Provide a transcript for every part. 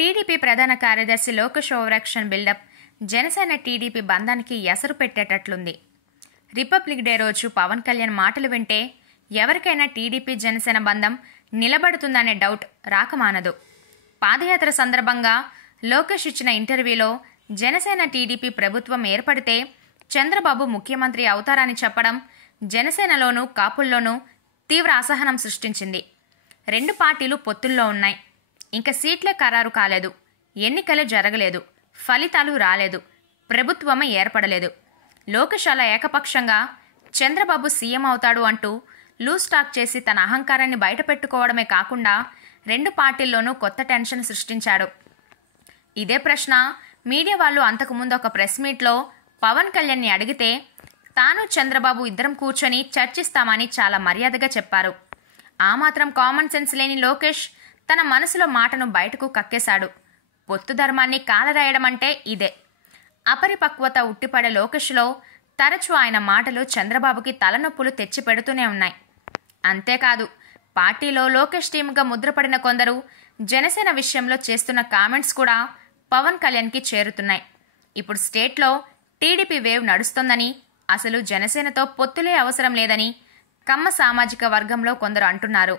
TDP ప్రధాన కార్యదర్శి Lokesh overaction buildup Janasena TDP బంధానికి ఎసరు పెట్టేటట్లుంది. రిపబ్లిక్ డే రోజు పవన్ కళ్యాణ్ మాటలు వింటే ఎవరికైనా టీడీపీ జనసేన బంధం నిలబడుతుందనే డౌట్ రాకమానదు. పాదయాత్ర సందర్భంగా లోకేష్ ఇచ్చిన ఇంటర్వ్యూలో జనసేన టీడీపీ ప్రభుత్వం ఏర్పడితే చంద్రబాబు ముఖ్యమంత్రి అవుతారని చెప్పడం జనసేనలోనూ కాపుల్లోనూ తీవ్ర అసహనం సృష్టించింది. రెండు పార్టీలు పొత్తుల్లో ఉన్నాయి. ఇంకా సీట్లే ఖరారు కాలేదు, ఎన్నికలే జరగలేదు, ఫలితాలు రాలేదు, ప్రభుత్వమే ఏర్పడలేదు. లోకేష్ అలా ఏకపక్షంగా చంద్రబాబు సీఎం అవుతాడు అంటూ లూజ్ టాక్ చేసి తన అహంకారాన్ని బయటపెట్టుకోవడమే కాకుండా రెండు పార్టీల్లోనూ కొత్త టెన్షన్ సృష్టించాడు. ఇదే ప్రశ్న మీడియా వాళ్ళు అంతకుముందు ఒక ప్రెస్ మీట్లో పవన్ కళ్యాణ్ని అడిగితే తాను చంద్రబాబు ఇద్దరం కూర్చొని చర్చిస్తామని చాలా మర్యాదగా చెప్పారు. ఆ మాత్రం కామన్ సెన్స్ లేని లోకేష్ తన మనసులో మాటను బయటకు కక్కేశాడు. పొత్తు ధర్మాన్ని కాలరాయడం అంటే ఇదే. అపరిపక్వత ఉట్టిపడే లోకేష్లో తరచూ ఆయన మాటలు చంద్రబాబుకి తలనొప్పులు తెచ్చి పెడుతూనే ఉన్నాయి. అంతేకాదు, పార్టీలో లోకేష్ టీమ్గా ముద్రపడిన కొందరు జనసేన విషయంలో చేస్తున్న కామెంట్స్ కూడా పవన్ కళ్యాణ్కి చేరుతున్నాయి. ఇప్పుడు స్టేట్లో టీడీపీ వేవ్ నడుస్తోందని, అసలు జనసేనతో పొత్తులే అవసరం లేదని కమ్మ సామాజిక వర్గంలో కొందరు అంటున్నారు.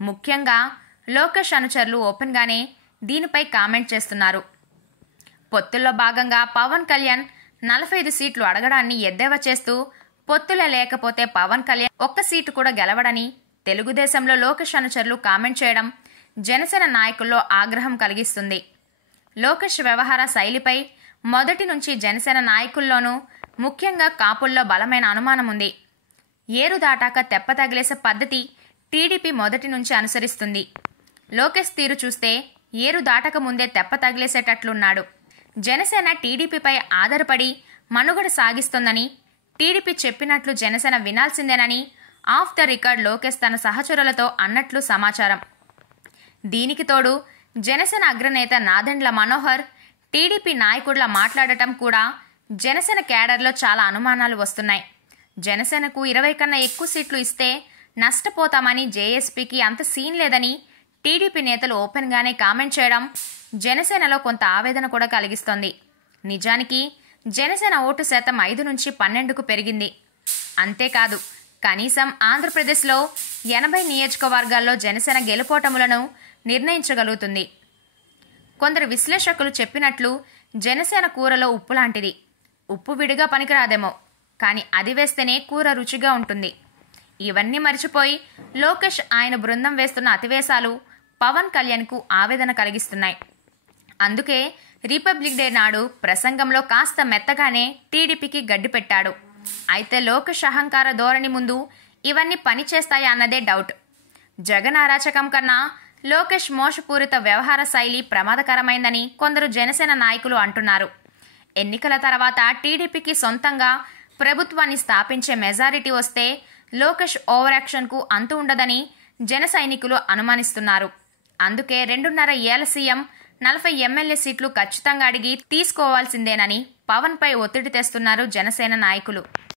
ముఖ్యంగా లోకేష్ అనుచరులు ఓపెన్గానే దీనిపై కామెంట్ చేస్తున్నారు. పొత్తుల్లో భాగంగా పవన్ కళ్యాణ్ 45 సీట్లు అడగడాన్ని ఎద్దేవా చేస్తూ పొత్తులే లేకపోతే పవన్ కళ్యాణ్ ఒక్క సీటు కూడా గెలవడని తెలుగుదేశంలో లోకేష్ అనుచరులు కామెంట్ చేయడం జనసేన నాయకుల్లో ఆగ్రహం కలిగిస్తుంది. లోకేష్ వ్యవహార శైలిపై మొదటి నుంచి జనసేన నాయకుల్లోనూ ముఖ్యంగా కాపుల్లో బలమైన అనుమానం ఉంది. ఏరు దాటాక తెప్ప తగిలేసే పద్ధతి టీడీపీ మొదటి నుంచి అనుసరిస్తుంది. లోకేష్ తీరు చూస్తే ఏరు దాటక ముందే తెప్ప తగిలేసేటట్లున్నాడు. జనసేన టీడీపీపై ఆధారపడి మనుగడ సాగిస్తోందని, టీడీపీ చెప్పినట్లు జనసేన వినాల్సిందేనని ఆఫ్ ద రికార్డ్ లోకేష్ తన సహచరులతో అన్నట్లు సమాచారం. దీనికి తోడు జనసేన అగ్రనేత నాదెండ్ల మనోహర్ టీడీపీ నాయకుడిలా మాట్లాడటం కూడా జనసేన క్యాడర్లో చాలా అనుమానాలు వస్తున్నాయి. జనసేనకు 20 కన్నా ఎక్కువ సీట్లు ఇస్తే నష్టపోతామని, జేఎస్పీకి అంత సీన్ లేదని టీడీపీ నేతలు ఓపెన్గానే కామెంట్ చేయడం జనసేనలో కొంత ఆవేదన కూడా కలిగిస్తోంది. నిజానికి జనసేన ఓటు శాతం 5 నుంచి 12కు పెరిగింది. అంతేకాదు, కనీసం ఆంధ్రప్రదేశ్లో 80 నియోజకవర్గాల్లో జనసేన గెలుపోటములను నిర్ణయించగలుగుతుంది. కొందరు విశ్లేషకులు చెప్పినట్లు జనసేన కూరలో ఉప్పు లాంటిది. ఉప్పు విడిగా పనికిరాదేమో, కానీ అది వేస్తేనే కూర రుచిగా ఉంటుంది. ఇవన్నీ మరిచిపోయి లోకేష్ ఆయన బృందం వేస్తున్న అతివేశాలు పవన్ కళ్యాణ్కు ఆవేదన కలిగిస్తున్నాయి. అందుకే రిపబ్లిక్ డే నాడు ప్రసంగంలో కాస్త మెత్తగానే టీడీపీకి గడ్డి పెట్టాడు. అయితే లోకేష్ అహంకార ధోరణి ముందు ఇవన్నీ పనిచేస్తాయా అన్నదే డౌట్. జగన్ అరాచకం కన్నా లోకేష్ మోసపూరిత వ్యవహార శైలి ప్రమాదకరమైందని కొందరు జనసేన నాయకులు అంటున్నారు. ఎన్నికల తర్వాత టీడీపీకి సొంతంగా ప్రభుత్వాన్ని స్థాపించే మెజారిటీ వస్తే లోకేష్ ఓవరాక్షన్కు అంతు ఉండదని జన సైనికులు అనుమానిస్తున్నారు. అందుకే 2.5 ఏళ్ల సీఎం 40 ఎమ్మెల్యే సీట్లు ఖచ్చితంగా అడిగి తీసుకోవాల్సిందేనని పవన్పై ఒత్తిడి తెస్తున్నారు జనసేన నాయకులు.